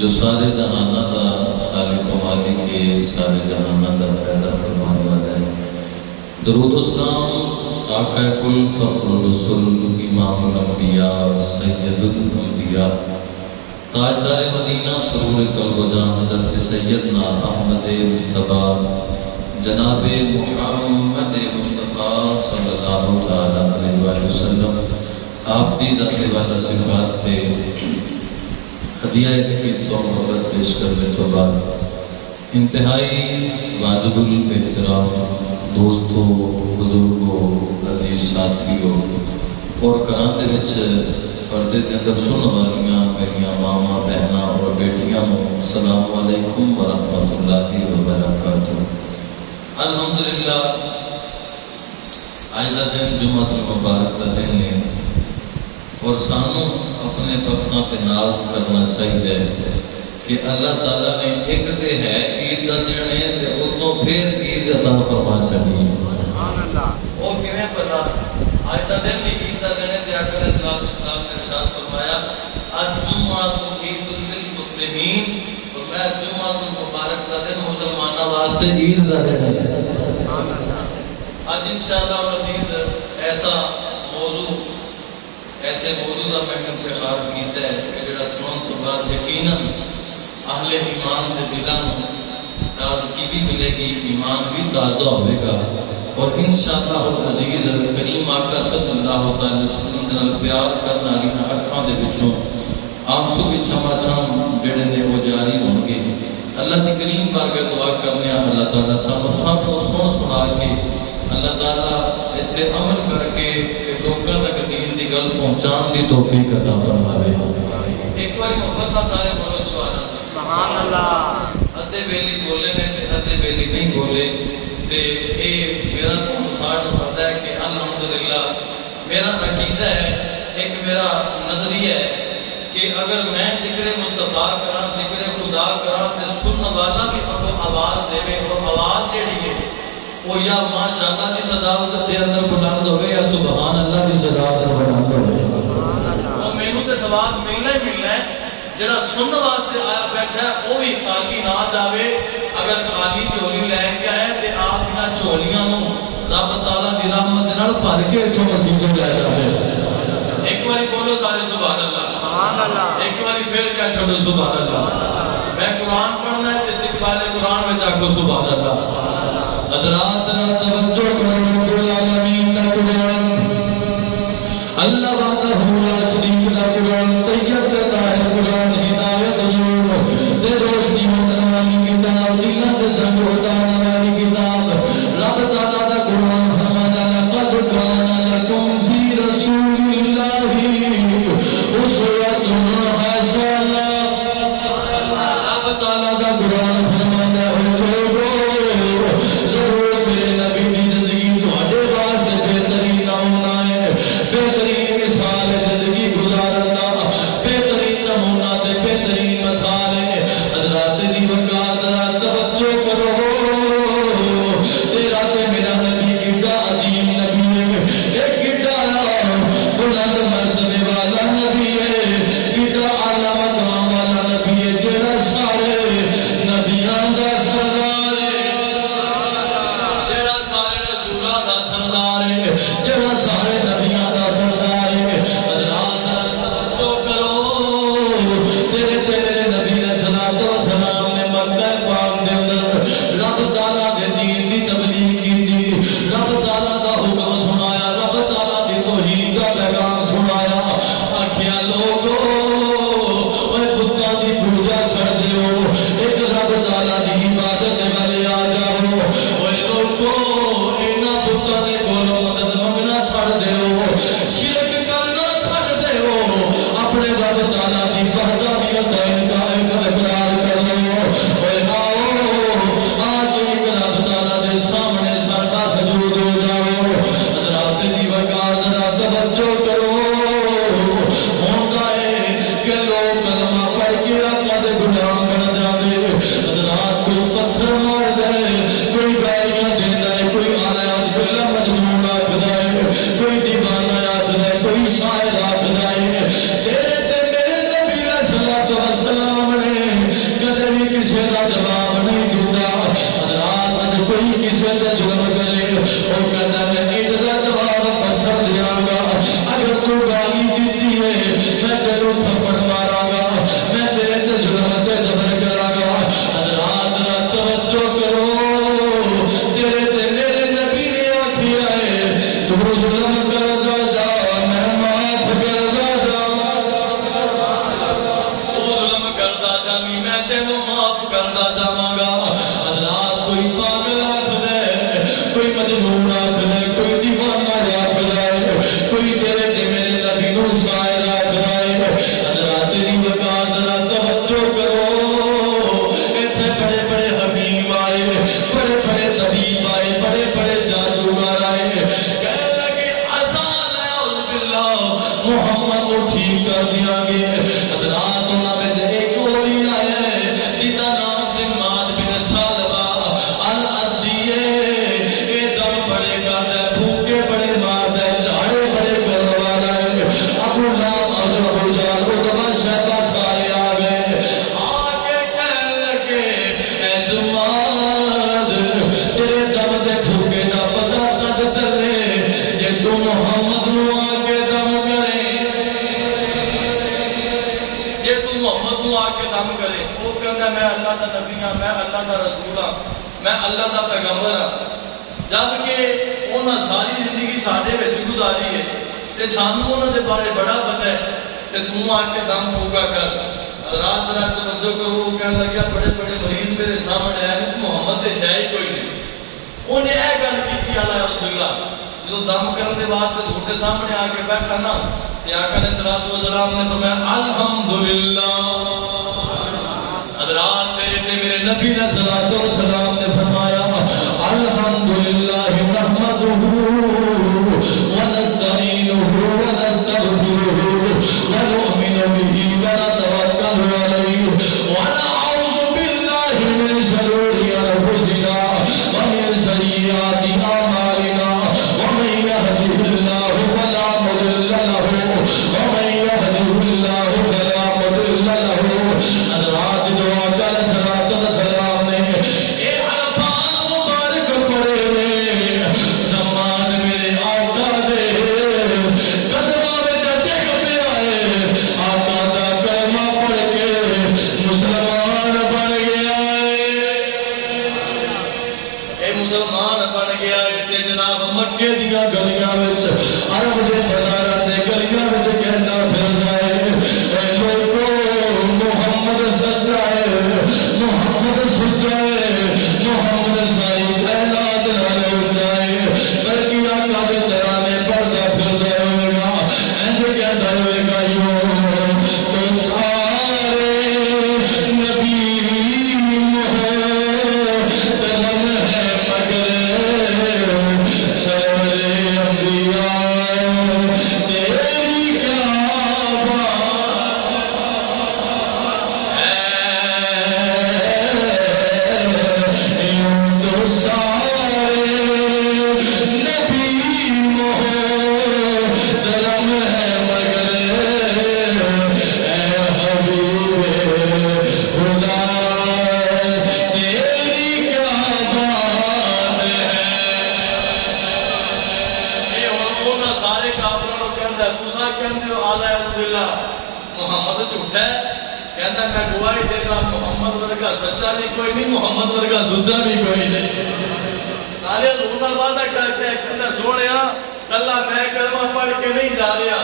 جو سارے جہانہ دا خالق و مالک ہے، سارے جہانہ دا پیدا فرمان والا ہے۔ درود و سلام آقا کل فخر الرسل امام الانبیاء سید الانبیاء تاجدار مدینہ سرور قلب و جان حضرت سیدنا احمد مجتبی جناب محمد مصطفیٰ صلی اللہ تعالیٰ علیہ وآلہ وسلم آپ دی ذات والا صفات تے ہدیہ عقیدت و محبت پیش کرنے تو بعد انتہائی واجب الاحترام دوستو، بزرگو، عزیز ساتھیو اور گھراں دے وچ پردے دے اندر سن والیاں میریاں ماواں بہناں اور بیٹیاں السلام علیکم ورحمۃ اللہ وبرکاتہ۔ الحمدللہ آج دا دن جمعہ المبارک کا دن ہے اور سانو اپنے پختاں پہ ناز کرنا چاہیے کہ اللہ تعالیٰ نے ایک دے ہے عید دا دن ہے تے اتوں پھر عید عطا فرما چڑھی وہ کیویں پتا آج دا دن بھی عید دا دن ہے تے آقا علیہ الصلوۃ والسلام نے ارشاد فرمایا الجمعۃ عید للمسلمین، اور میں جمعہ المبارک دا دن مسلمانوں واسطے عید دا دن ہے۔ آج انشاءاللہ العزیز ایسے موضوع کا میں انتخاب کیتا ہے کہ جڑا سنن تو بعد یقیناً اہل ایمان کے دلوں تازگی بھی ملے گی، ایمان بھی تازہ ہوئے گا، اور انشاءاللہ العزیز کریم آقا صلی اللہ تعالی وسلم نال پیار کرنے والی اکھاں دے وچوں آنسو بھی چھما چھم جڑے نے وہ جاری ہون گے۔ اللہ دی کریم بارگاہ دعا کرنے اللہ تعالیٰ سانو سب کو سنا کے اللہ تعالیٰ اس تے عمل کر کے لوگوں تک دین دی گل پہنچان دی توفیق عطا فرماوے۔ ایک بار محبت کا سارے بولو سبحان اللہ۔ ادھے ویلی بولے نے تے ادھے ویلی نہیں بولے تے اے میرا ساڑھ پتہ ہے کہ الحمدللہ میرا عقیدہ ہے، ایک میرا نظریہ ہے کہ اگر میں ذکر مصطفیٰ کرا، ذکر خدا کرا تے سننے والا بھی اگوں آواز دے اور آواز جیڑی ہے وہ یا ماشاءاللہ دی صداوت دے اندر بلند ہوئے یا سبحان اللہ دی صداوت اندر بلند ہوئے۔ وہ مینوں تے ثواب ملنا ہی ملنا ہے۔ جڑا سننے واسطے آیا بیٹھا ہے وہ بھی خالی نہ جاوے، اگر خالی جھولی لے کے آئے تے آپ دیاں جھولیاں نوں رب تعالیٰ دی رحمت دے نال بھر کے اتھوں مسیحوں لے جاوے۔ ایک باری بولو سارے سبحان اللہ، ایک باری پھر کیا چھوڑو سبحان اللہ۔ میں قرآن پڑھنا ہے استقبال قرآن میں جاکو سبحان اللہ۔ حضرات را توجہ کرو، رب العالمین دا قرآن، اللہ وحدہ لا شریک دا قرآن، طیب تے طاہر قرآن، ہدایت نور تے روشنی ہونے والی کتاب، دلوں تے زنگ اٹھانے والی کتاب، رب تعالیٰ دا قرآن فرماتا ہے لقد کان لکم فی رسول اللہ اسوۃ حسنہ۔ رب تعالیٰ دا قرآن فرماتا ہے تینوں معاف کردا جاواں گا۔ حضرات کوئی پاگل آکھدا ہے، کوئی مجنون آکھدا ہے، کوئی دیوانہ آکھدا ہے، کوئی تیرے تے میرے نبی نوں شاعر آکھدا ہے۔ حضرات دی وقار ذرا توجہ کرو، ایتھے بڑے بڑے حکیم آئے، بڑے بڑے طبیب آئے، بڑے بڑے جادوگر آئے، کہنے لگے عزال اعوذ باللہ محمد کو ٹھیک کر دیا گے۔ حضرات انہاں وچ ایک وہ بھی آیا ہے جدا نام زماد بن سالبہ الازدی ہے۔ اے دم بڑے کردا ہے، پھوکے بڑے ماردا ہے، جھاڑے بڑے کرن والا ہے۔ ابو لہب ابو جہل عتبہ شیبہ سارے آ گئے، آ کے کہنے لگے اے زماد تیرے دم دے پھوکے دا پتہ کد چلے جے تو محمد نوں آ کے دم کرے، جے تو محمد نوں آ کے دم کرے۔ وہ کہندا میں اللہ دا نبی ہاں، میں اللہ دا رسول ہاں، میں اللہ دا پیغمبر ہاں، جبکہ انہاں ساری زندگی ساڈے وچ گزاری ہے تے سانوں انہاں دے بارے بڑا پتہ ہے تے تو آ کے دم پھوکا کر۔ رات رات توجہ کرو، وہ کہنے لگا بڑے بڑے مریض میرے سامنے آئے محمد تے شے ہی کوئی نہیں۔ انہیں یہ گل کی اعوذ باللہ جدو دم کرنے کے بعد تے سامنے آ کے بیٹھا نا تے آقا علیہ الصلوۃ والسلام نے فرمایا الحمدللہ۔ حضرات میرے تے میرے نبی علیہ الصلوۃ والسلام نے فرمایا الحمدللہ نحمدہ ونستعینہ ونستغفرہ ونؤمن بہ ونتوکل علیہ ونعوذ باللہ من شرور انفسنا ومن سیئات اعمالنا ومن يهده الله فلا مضل له ومن يهده الله فلا مضل له۔ حضرات دعا کر صلوات و سلام نے اے الفاظ مبارک پڑھے نے زمان میرے آقا دے قدماں وچ ڈگ پیا ہے، آقا دا کلمہ پڑھ کے مسلمان بن گیا ہے، اے مسلمان بن گیا ہے تے جناب مکے دیاں گلیاں وچ عرب دے بازاراں تے گلیاں وچ کہندا پھردا ہے اے لوگو محمد سچا ہے، محمد سچا ہے، محمد سائی کائنات نال اونچا ہے۔ بلکہ آقا دے ترانے پڑھدا پھردا ہوئے گا، انج کہندا ہوئے گا یوں تو سارے نبی محترم ہے مگر سرورِ انبیاء تیری کیا بات ہے، یوں تو سارے نبی محترم ہے مگر اے حبیب خدا تیری کیا بات ہے۔ یہ انہوں سارے کافروں کو کہندا ہے تساں کہندے ہو اعلی الحمدللہ محمد جھوٹا ہے، کہندا میں گواہی دینا محمد ورگا سچا بھی کوئی نہیں، محمد ورگا سچا بھی کوئی نہیں۔ نالے حضور نال وعدہ کر کے کہندا سونیا کلا میں کلمہ پڑھ کے نہیں جا رہا،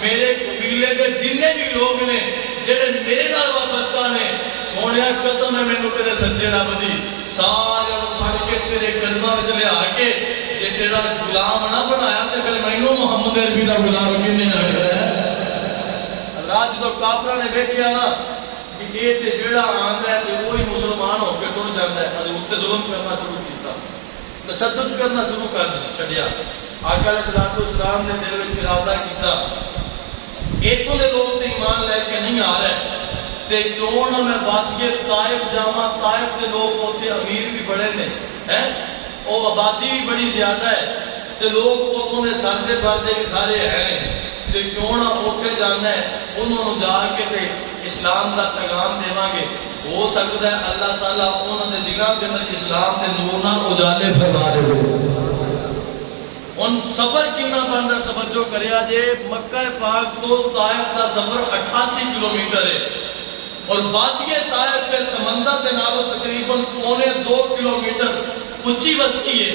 میرے قبیلے کے جنے بھی لوگ نے جڑے میرے نال وابستہ نے، سونیا قسم ہے مینوں تیرے سچے رب دی، سارے پڑھ کے تیرے قدماں وچ لیا کے جے تیرا غلام نہ بنایا تے پھر مینوں محمد عربی دا غلام کنے آکھدا ہے۔ رات جدو کافراں نے ویکھیا نا کہ یہ تے جڑا آندا ہے تے وہی مسلمان ہو کے ٹر جاندا ہے، حضور تے ظلم کرنا شروع کیتا، تشدد کرنا شروع کر چھڈیا۔ آقا علیہ الصلوۃ والسلام نے دل وچ ارادہ کیتا اتوں دے لوگ تے ایمان لے کے نہیں آ رہے تے کیوں نہ میں وادی طائف جاواں، طائف دے لوگ اوتھے امیر بھی بڑے نے ہیں، او آبادی بھی بڑی زیادہ ہے تے لوگ اوتھوں دے سردے پردے بھی سارے ہیں تے کیوں نہ اوتھے جانا ہے، انہوں جا کے تے اسلام دا پیغام دیواں گے، ہو سکتا ہے اللہ تعالیٰ انہوں نے دلاں دے اندر اسلام دے نور نال اجالے فرما دے۔ ان سفر کتنا بنتا توجہ کریا جے، مکہ پاک تو طائف کا سفر 88 کلومیٹر ہے اور وادی طائف کے سمندر کے نالوں تقریباً 1.25 کلومیٹر اچھی بستی ہے۔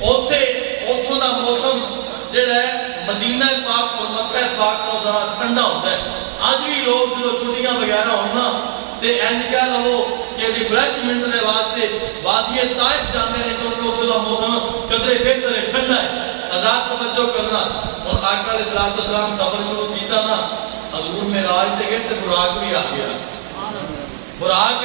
اوتھوں دا موسم جڑا ہے مدینہ پاک اور مکہ پاک کو ذرا ٹھنڈا ہوتا ہے۔ اج بھی لوگ جو چھٹیاں وغیرہ ہونا تے انج کہہ لو کہ ریفریشمنٹ دے واسطے وادی طائف جاندے نے کیونکہ اتھے دا موسم قدرے بہتر ہے، ٹھنڈا ہے۔ حضرات توجہ کرنا، ہن آقا علیہ السلام سفر شروع کیتا نا، حضور معراج تے گئے تے براق بھی آ گیا، براق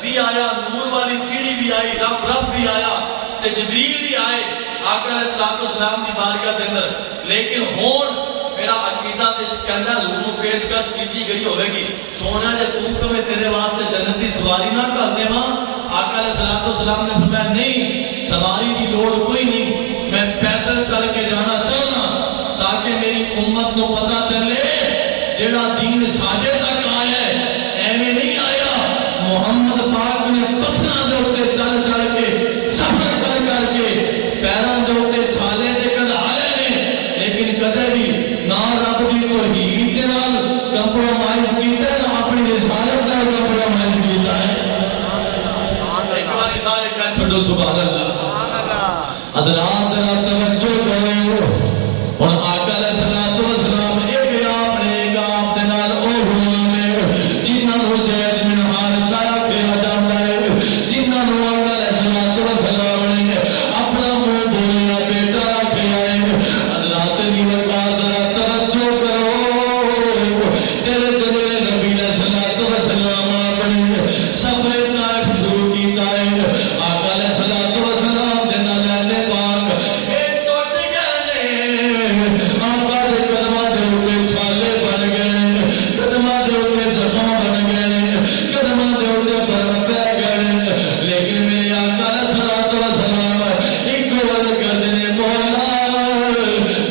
بھی آیا، نور والی سیڑھی بھی آئی، رب بھی آیا تے جبریل بھی آئے آقا علیہ السلام دی بارگاہ دے اندر۔ لیکن ہون میرا عقیدہ تے کہنا حضور نو پیشکش کیتی گئی ہوے گی، سونا جے تو کمے تیرے واسطے جنت دی سواری نہ کر دیواں؟ آقا علیہ السلام نے فرمایا نہیں، سواری دی لوڑ کوئی نہیں، میں پیدل چل کے جانا چاہنا تاکہ میری امت کو پتہ چلے جیڑا دین ساڈے تک آیا ہے ایویں نہیں آیا۔ محمد پاک نے پتھراں دے اوتے چل چل کے سفر کر کر کے پیراں دے اوتے چھالے تے کڑھا لے نے، لیکن کدے بھی نہ رب دی توحید دے نال کمپرومائز کیتا نہ اپنی رسالت نال کمپرومائز کیتا ہے۔ ایک بار سارے کہہ چھڈو سبحان اللہ۔ حضرات ذرا توجہ کرو، ہن آقا علیہ السلام ایک آپ نے ایک آپ دے نال او غلام ہے جنہاں نوں زید بن حارثہ کہا جاندا ہے، جنہاں نوں آقا علیہ السلام نے اپنا منہ بولیا بیٹا رکھیا ہے۔ حضرات دی وقار ذرا توجہ کرو، تیرے نبی علیہ السلام اپنے سفر طائف شروع کیتا ہے۔ آقا علیہ السلام دے نال لے پاک اے ٹوٹ گئے نے، آقا دے قدماں دے اوپر چھالے بن گئے، قدماں دے اوپر زخم بن گئے، قدماں دے اوپر برف پہ گئے، لیکن میرے آقا علیہ السلام ایک وقت کہتے ہیں مولا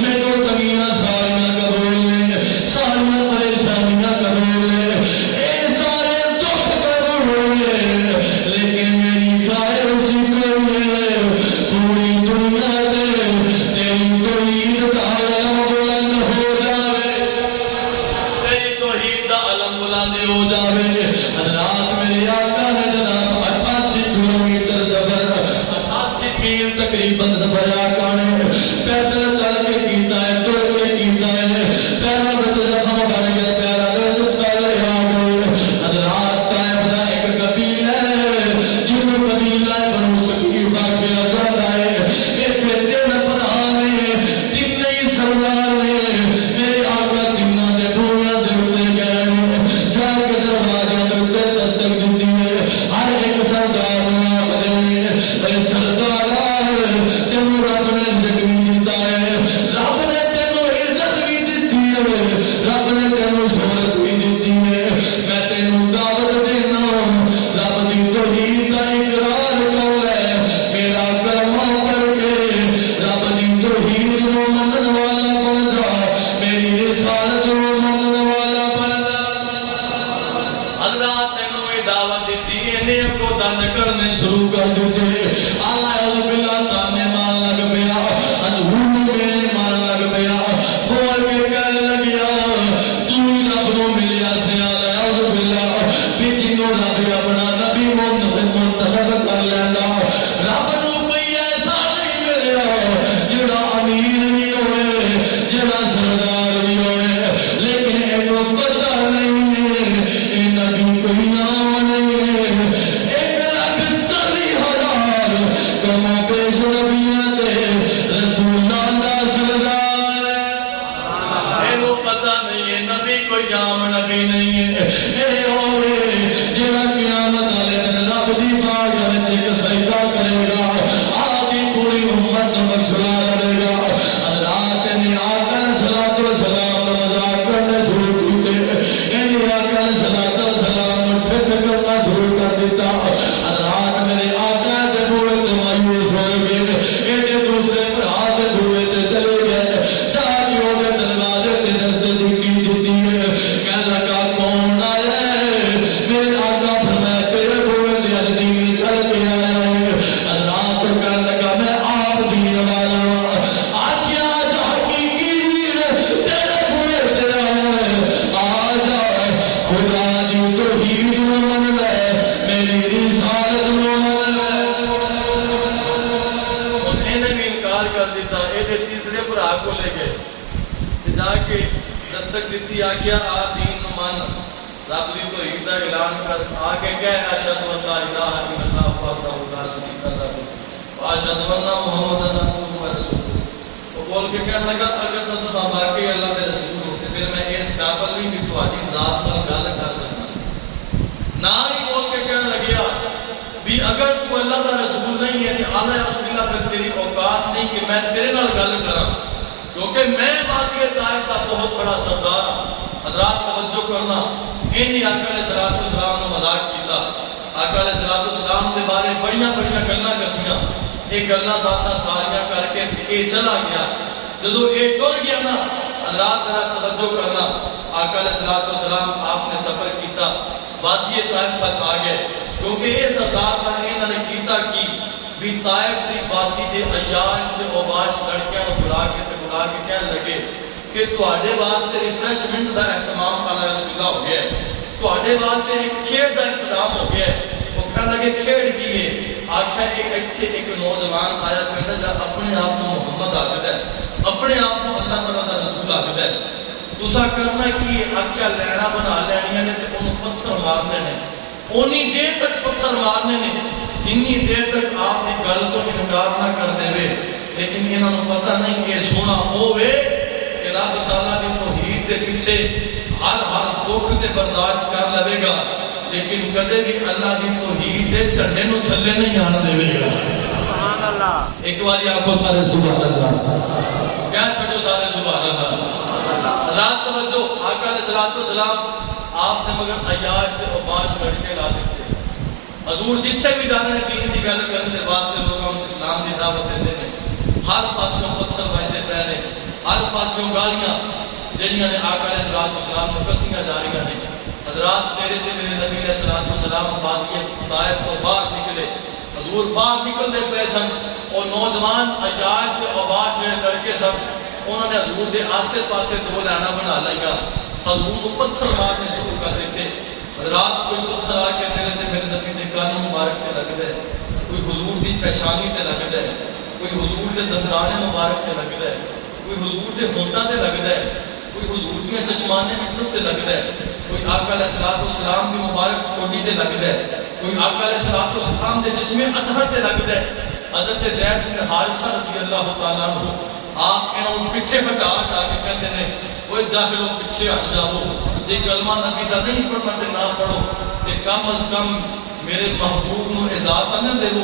مینوں تنگیاں ساریاں قبول نے، ساریاں پریشانیاں قبول نے، اے سارے دکھ قبول نے، لیکن میری خواہش کوئی ہے پوری دنیا تے تیری توحید دا علم بلند ہو جاوے، تیری توحید دا علم بلند ہو جاوے۔ حضرات میرے آقا نے جناب 88 کلومیٹر سفر، 88 میل تقریباً سفر آقا نے پیدل چل کے کیتا ہے، ٹر کے کیتا ہے، پیروں وچ زخم بن گیا، پیراں دے وچ چھالے آ گئے۔ حضرات طائف دا ایک قبیلہ ہے جنوں قبیلہ بنو ثقیف آکھیا جاندا ہے، ایتھے 3 بھرا نے، تینے ہی سردار نے، میرے آقا تیناں دے بوئیاں دے اوتے گئے نے، جا کے دروازیاں دے اوتے دستک دتی ہے، ہر ایک سردار نوں آکھدے نے اے سردارا تینوں رب نے عزت بھی دتا ہے، رب نے تینوں عزت بھی دتی ہے، رب نے تینوں شہرت بھی دتی ہے، میں تینوں دعوت دینا رب دی توحید دا اقرار کرو ہے، میرا کلمہ پڑھ کے رب دی توحید نو منن والا بن جا، میری رسالت نو منن والا بن جا۔ حضرات تینوں یہ دعوت دیتی انہیں اگوں دند کڑنے شروع کر دیتے، آلہ اعوذ باللہ تانے مان لگ پیا، حضور نو میرے مان لگ پیا، بول کے کہنے لگیا تو ہی رب نو ملیا سے، آلہ اعوذ باللہ بھی جنوں رب اپنا نبی منتخب کر لیندا، رب نو کوئی ایسا نہیں ملیا جڑا امیر بھی ہوئے، جڑا سردار بھی ہوئے، لیکن اینو پتہ نہیں ہے اے نبی کوئی نام نہیں ہے، 1,40,000 کم و بیش نبیاں تے رسولاں دا سردار ہے، اینو پتہ نہیں ہے نبی کوئی عام نبی نہیں ہے، اے ہوئے جڑا قیامت والے دن رب دی بارگاہ وچ ایک سجدہ کرے گا، آدھی پوری امت نوں بخشوا لے گا۔ حضرات نے آقا علیہ السلام نوں مذاق کرنا شروع کیتے، انہیں آقا علیہ السلام نوں ٹھٹھ کرنا شروع کر دیتا۔ حضرات میرے آقا دے بوئے تے مایوس ہو گئے، ایڈے دوسرے بھرا دے بوئے تے چلے گئے، جا کے اوہدے دروازے تے نزدیکی دتی ہے، کہنے لگا کون آیا ہے؟ میرے آقا فرمایا تیرے بوئے تے اج دین چل کے آیا ہے۔ حضرات کہنے لگا میں آپ دین والا ہاں، آکھیا اج حقیقی دین تیرے بوئے تے آیا ہے، آ جا خدا دی توحید نو من لے، میری رسالت نو من لے۔ انہیں بھی انکار کر دیتا، ایڈے تیسرے بھرا کو لے گئے جا کے دستک دیتی، آکھیا آ دین نو من، رب دی توحید دا اعلان کر آ کے کہے اشہد ان لا الہ الا اللہ وحدہ لا شریک لہ واشہد ان محمدا عبدہ ورسولہ. وہ بول کے کہنے لگا اگر تساں واقعی اللہ دے رسول ہو تے پھر میں اس قابل نہیں کہ تہاڈی ذات نال گل کر سکنا. نہ ہی بول کے کہنے لگیا بھی اگر تو اللہ دا رسول نہیں ہے کہ اعلی اللہ پھر تیری اوقات نہیں کہ میں تیرے نال گل کراں کیونکہ میں وادی طائف کا بہت بڑا سردار ہوں. حضرات توجہ کرنا انہی آقا علیہ السلام نے مذاق کیتا. آقا علیہ السلام دے بارے بڑیاں گلاں دسیاں. یہ گلاں باتاں ساریاں کر کے یہ چلا گیا. جدو یہ ٹر گیا نا حضرات ذرا توجہ کرنا آقا علیہ السلام آپ نے سفر کیتا وادی طائف تک آ گئے کیونکہ یہ سردار صاحب انہوں نے کیتا کی بھی طائف دی وادی دے عیاش تے اوباش لڑکیاں نوں بلا کے کہنے لگے کہ تواڈے واسطے ریفریشمنٹ دا اہتمام اللہ ہو گیا ہے. تواڈے واسطے ایک کھیڈ دا انتظام ہو گیا ہے. وہ کہنے لگے کھیڈ کی ہے. آخیا ایک نوجوان آیا کہنا جا اپنے آپ کو محمد آخدا ہے اپنے آپ کو اللہ تعالیٰ دا رسول آخدا ہے. تسا کرنا کی آخیا لینا بنا لینیاں نے تے انہوں پتھر مارنے نے. اونی دیر تک پتھر مارنے نے جنی دیر تک آپ نے گل تو انکار نہ کر دے وے. لیکن انہوں نے پتہ نہیں کہ سونا ہوئے کہ رب تعالیٰ دی توحید دے پیچھے ہر دکھ تے برداشت کر لے گا لیکن کدے بھی اللہ دی توحید دے جھنڈے نو تھلے نہیں آن دے گا. سبحان اللہ. ایک بار آکھو سارے سبحان اللہ. کیا چھوڑو سارے سبحان اللہ. رات توجہ آقا علیہ السلام آپ نے مگر عیاش تے اوباش لڑکے لا دیتے. حضور جتھے بھی جانے نے دین دی گل کرنے دے واسطے لوگوں کو اسلام دی دعوت دیندے نے. ہر پاسوں پتھر وجدے پے نے ہر پاسوں گالیاں جڑیاں نے آقا علیہ السلام کو کسیاں جا رہی نے. حضرات تیرے تے میرے نبی علیہ السلام وادی طائف تو باہر نکلے. حضور باہر نکلتے پے سن اور نوجوان عیاش تے اوباش جڑے لڑکے سن انہوں نے حضور دے آسے پاسے دو لینا بنا لیا. حضور کو پتھر مارنے شروع کر دیتے. حضرات کوئی پتھر آ کے تیرے تے میرے نبی دے کان مبارک تے لگ دے کوئی حضور دی پیشانی تے لگ دے کوئی حضور دے دندانے مبارک تے لگ دے کوئی حضور دے ہونٹاں تے لگ دے کوئی حضور دے چشمانے اقدس تے لگ دے کوئی آقا علیہ السلام دی مبارک کوٹی تے لگ دے کوئی آقا علیہ السلام دے جسم اطہر تے لگ دے. حضرت زید بن حارثہ رضی اللہ تعالیٰ عنہ آپ انہوں پیچھے ہٹا کے کہتے ہیں وہ جاہلو پیچھے ہٹ جاؤ یہ کلمہ نبی دا نہیں پڑھنا تے نہ پڑھو تے کم از کم میرے محبوب نو اذا نہ دیو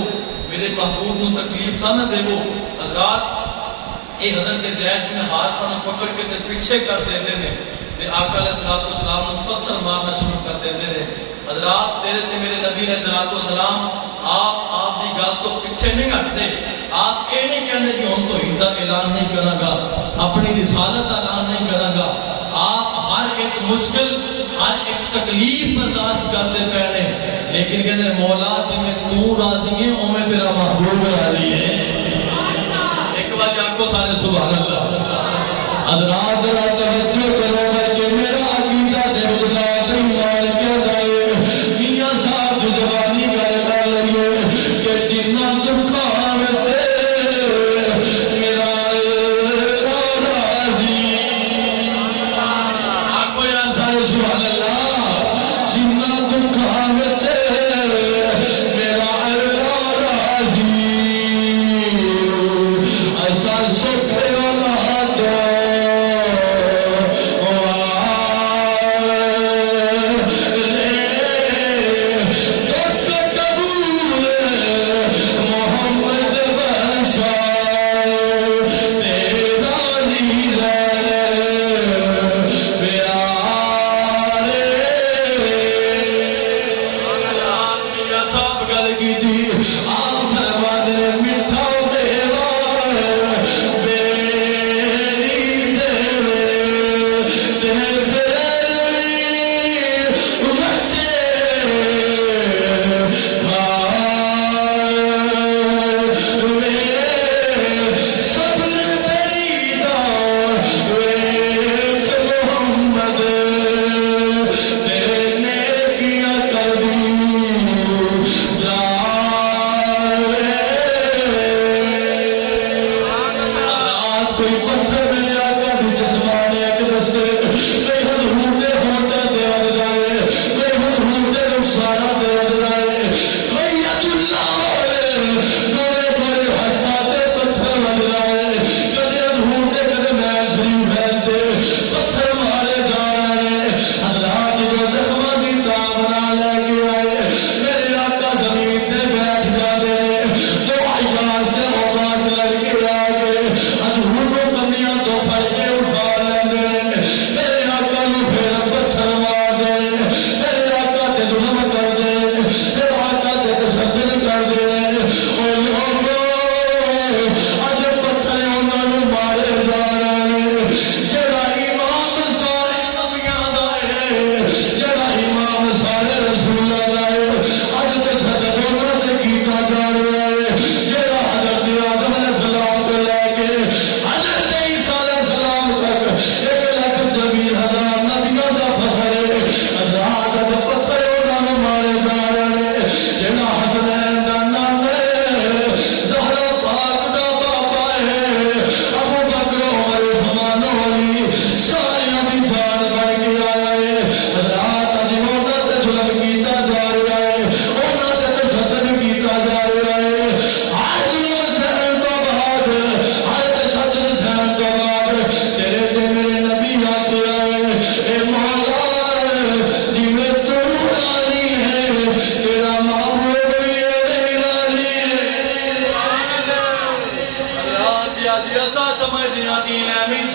میرے محبوب نو تکلیف نہ دیو. حضرات اے حضرت زید بن حارثہ نے پکڑ کے تے پیچھے کر دیندے نے تے آقا علیہ السلام نے پتھر مارنا شروع کر دیندے نے. حضرات تیرے تے میرے نبی علیہ السلام آپ دی گل تو پیچھے نہیں ہٹتے. آپ یہ نہیں کہنے کہ ہم توحید کا اعلان نہیں کرا گا اپنی رسالت کا اعلان نہیں کرا گا. آپ ہر ایک مشکل ہر ایک تکلیف برداشت کرتے پہنے لیکن کہتے ہیں مولا جی تو راضی ہے او میں تیرا محبوب راضی ہے. ایک بار آگو سارے سبحان اللہ. حضرات ذرا توجہ کرو کہ میرا عقیدہ دے بجات ایمان کیا دائے میاں صاحب زبانی گل کر لئیے کہ جنہ دکھا وچے میرا راضی. آگو یار سارے سبحان اللہ. جنہ دکھا وچے میرا راضی ایسا سکھ والا دو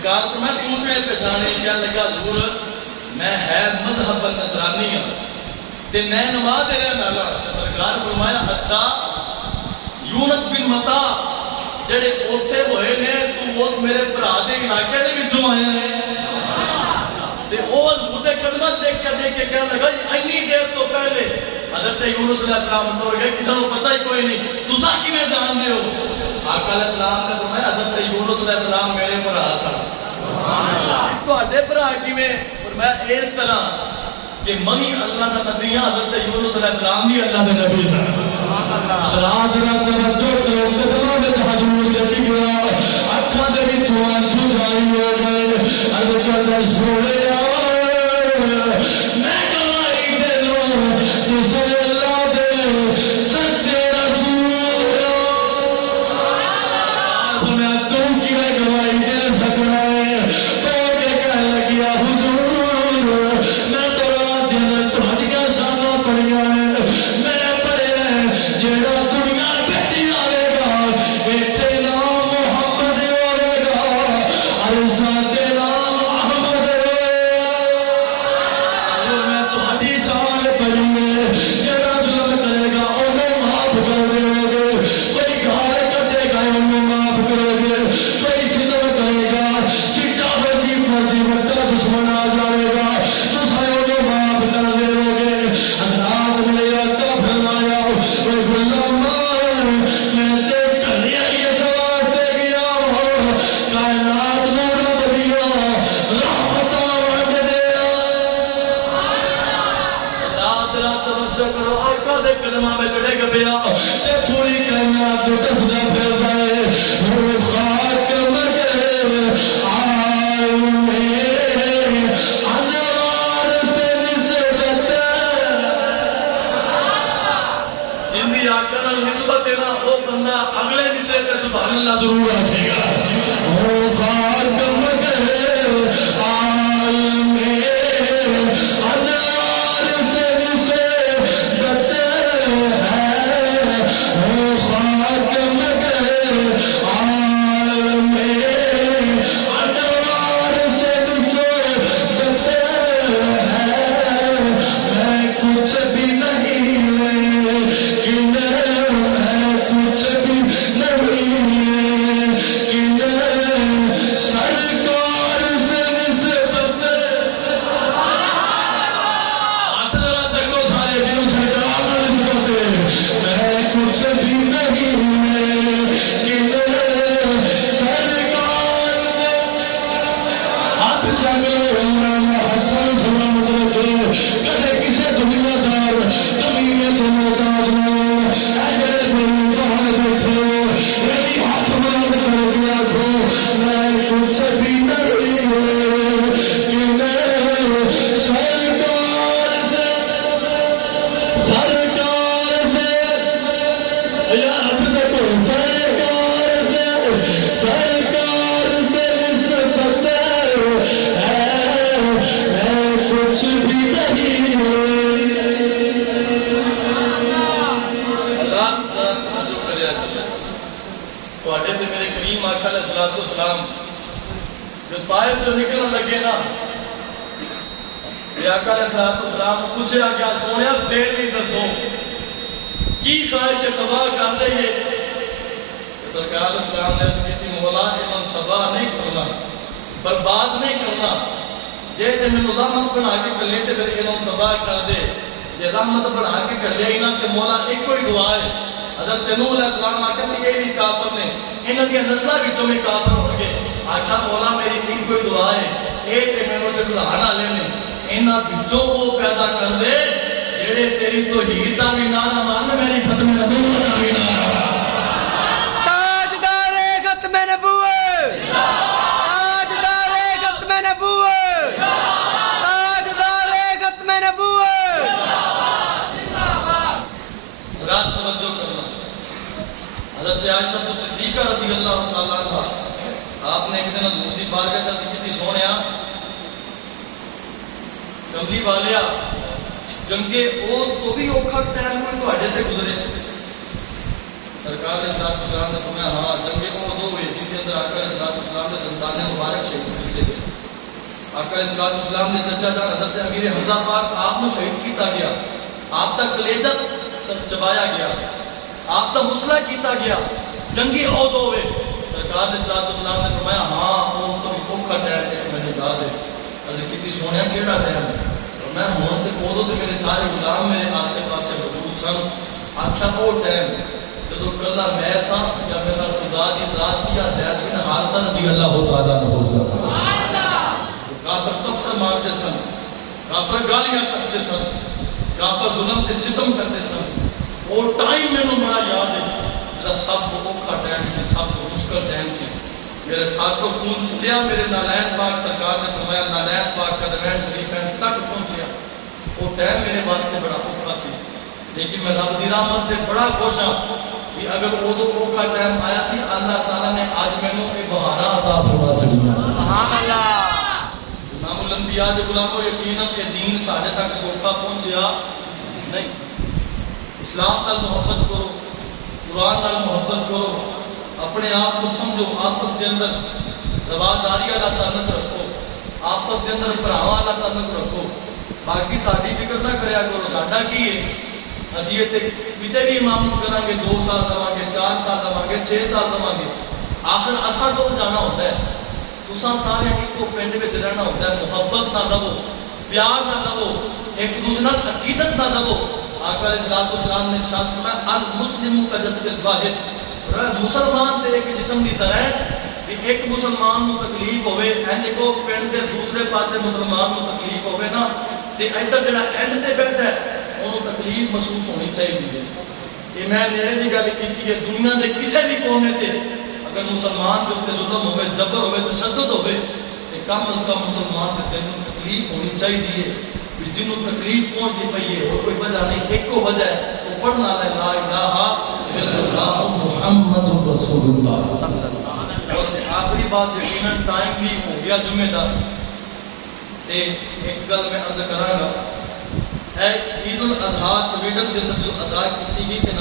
سرکار کو میں کیوں میں پہچانے کیا لگا ضرور میں ہے مذہب نصرانی ہوں تے میں نماز دے رہا نالا سرکار فرمایا اچھا یونس بن متا جڑے اوتھے ہوئے نے تو اس میرے بھرا دے علاقے دے وچوں آئے نے تے او حضور دے قدماں دیکھ کے کہنے لگا اتنی دیر تو پہلے حضرت یونس علیہ السلام ٹر گئے کسی کو پتہ ہی کوئی نہیں تساں کیویں جاندے ہو آقا علیہ السلام نے فرمایا حضرت یونس علیہ السلام میرے بھرا سن سبحان اللہ تواڈے بھرا کیویں فرمایا اس طرح کہ منی اللہ کا نبی حضرت یونس علیہ السلام بھی اللہ کے نبی سن سبحان اللہ رات رات توجہ کرو قدموں وچ حضور جڑی گیا اکھاں دے وچ آنسو جاری ہو گئے عرض کر سونے میں گواہی دے لو تسے اللہ دے سچے رسول ہو میں تو کیویں گواہی دے سکنا ہے تو کہ کہہ لگیا حضور میں تو رات دن تہاڈیاں شاناں پڑھیاں نے میں پڑھیا جیڑا دنیا وچ آوے گا ایتھے نام محمد ہوے گا عرشاں تے نام احمد اور میں تہاڈی شان پڑھی ہے جیڑا ظلم کرے گا انہوں معاف کر دیو گے کوئی گال کٹے گا انہوں معاف کرو گے کوئی ستم کرے گا چٹا بڑی مرضی بڑا دشمن آ جائے گا تساں انہوں معاف کر دیو گے حضرات میرے آقا فرمایا اے غلام میں تے کلیا اس واسطے گیا کائنات نو رب دیا رحمتاں ونڈ دیا رات رات توجہ کرو آقا دے قدماں وچ ڈگ پیا تے پوری کائنات نو دسدا پھردا ہے وہ خاک مگر عالم میں انوار سے نسبت جن دی آقا نال نسبت ہے نا وہ بندہ اگلے مصرے تے سبحان اللہ ضرور آکھے گا وہ خاک مگر عالم میں انوار سے نسبت ہے وہ خاک مگر عالم میں انوار سے نسبت ہے میں کچھ بھی نہیں لیکن میں کچھ بھی نہیں لیکن سرکار سے نسبت ہاتھ ذرا چکو سارے جنوں سرکار نال نسبت ہے میں کچھ بھی نہیں لیکن سرکار سے ہاتھ چک لو ہاتھ میں سلامت رکھو کدے کسی دنیا دار کمینے تو محتاج نہ ہو اے جڑے تم باہر بیٹھے ہو میری ہاتھ بلند کر کے آکھو میں کچھ بھی نہیں لیکن سرکار سے یا ہاتھ چکو سرکار سے نسبت ہے میں کچھ بھی نہیں تواڈے تے میرے کریم آقا علیہ الصلوۃ والسلام جو طائف جو نکلن لگے نا یہ آقا علیہ الصلوۃ والسلام کو پوچھا گیا سونیا پھر بھی دسو کی خواہش تباہ کر دے یہ سرکار علیہ السلام نے کہی تھی مولا انہوں تباہ نہیں کرنا برباد نہیں کرنا جے تے میں رحمت بنا کے کلے تے پھر انہوں تباہ کر دے جے رحمت بنا کے کلے ہی نہ تے مولا ایک کوئی دعا ہے حضرت نوح علیہ السلام آکھا سی یہ بھی کافر نے انہاں دی نسلاں وچوں بھی کافر ہون گے آکھا مولا میری ایک کوئی دعا ہے اے تے مینوں جھگڑان والے نے انہاں وچوں وہ پیدا کر دے جڑے تیری توحید دا بھی نعرہ مان میری ختم نبوت دا بھی نعرہ تاجدار ختم نبوت تاجدار ختم نبوت تاجدار ختم نبوت رات توجہ کرنا حضرت عائشہ صدیقہ رضی اللہ تعالیٰ عنہ آپ نے ایک دن حضور دی بارگاہ چلتی کی تھی سونیا کملی والیا جنگے او تو بھی اوکھا ٹائم کوئی تواڈے تے گزرے سرکار نے ساتھ اسلام نے فرمایا ہاں جنگے او دو ہوئے جن کے اندر آقا نے ساتھ اسلام نے دندان مبارک شہید آقا علیہ الصلوۃ والسلام نے چچا جان حضرت امیر حمزہ پاک آپ کو شہید کیتا گیا، آپ کا کلیجہ چبایا گیا، آپ کا مسئلہ کیتا گیا، جنگی عہد ہوئے۔ سرکار علیہ الصلوۃ والسلام نے فرمایا ہاں اس کو بھی اوکھا ٹائم ایک میں نے کہا دے حضرت کتنی سونے کیڑا ٹائم ہے، میں ہوں تے اودوں تے میرے سارے غلام میرے آسے پاسے موجود سن، آکھیا وہ ٹائم جدو کلا میں سا یا میرا خدا دی ذات سی یا زید بن حارثہ رضی اللہ تعالیٰ عنہ سبحان اللہ، کافر پتھر مارتے سن، کافر گالیاں کرتے سن، کافر ظلم تے ستم کرتے سن، وہ ٹائم میں بڑا یاد ہے جڑا سب کو اوکھا ٹائم سی، سب کو مشکل ٹائم سی، میرے ساتھ تو خون چھلیا، میرے نالین پاک سرکار نے فرمایا نالین پاک قدمین شریفین تک پہنچیا، وہ ٹائم میرے واسطے بڑا اوکھا سی، لیکن میں رب دی رحمت سے بڑا خوش ہاں کہ اگر ادو اوکھا ٹائم آیا سی اللہ تعالیٰ نے آج مینوں یہ بہاراں عطا فرما چھڑیاں سبحان اللہ۔ امام الانبیاء دے غلاموں یقیناً کہ دین ساڈے تک سوکھا پہنچیا نہیں، اسلام نال محبت کرو، قرآن نال محبت کرو، اپنے آپ کو سمجھو، آپس کے اندر رواداری والا تعلق رکھو، آپس کے اندر بھراواں والا تعلق رکھو، باقی ساری فکر نہ کریا کرو ساڈا کی ہے، اسی تے کتے بھی امام کریں گے 2 سال لواں گے، 4 سال لواں گے، 6 سال لواں گے، آخر اساں تو جانا ہوتا ہے، تساں سارے ایک پنڈ وچ رہنا ہوتا ہے، محبت نہ لو، پیار نہ لو، ایک دوسرے نال عقیدت نہ لو۔ آقا علیہ الصلوۃ والسلام نے ارشاد فرمایا المسلم کجسد الواحد، مسلمان تے ایک جسم دی طرح ہے کہ ایک مسلمان نو تکلیف ہوے اینج کو پنڈ دے دوسرے پاسے مسلمان نو تکلیف ہوے نا تے ادھر جڑا اینڈ تے بیٹھا ہے انہوں تکلیف محسوس ہونی چاہیے۔ یہ میں نیڑے کی گل کی ہے، دنیا کے کسی بھی کونے تے اگر مسلمان کے اوپر ظلم ہوئے، جبر ہوئے، تشدد ہوئے تو کم از کم مسلمان کے دل میں تکلیف ہونی چاہیے، جنہوں تکلیف پہنچتی پئی ہے اور کوئی وجہ نہیں، ایک وجہ ہے وہ پڑھنا لا الہ الا اللہ محمد رسول اللہ۔ اور آخری بات یقیناً ٹائم بھی ہو گیا جمعے دا، ایک گل میں عرض کراں گا، عید الاضحیٰ سویڈن کے اندر جو ادا کی گئی کہ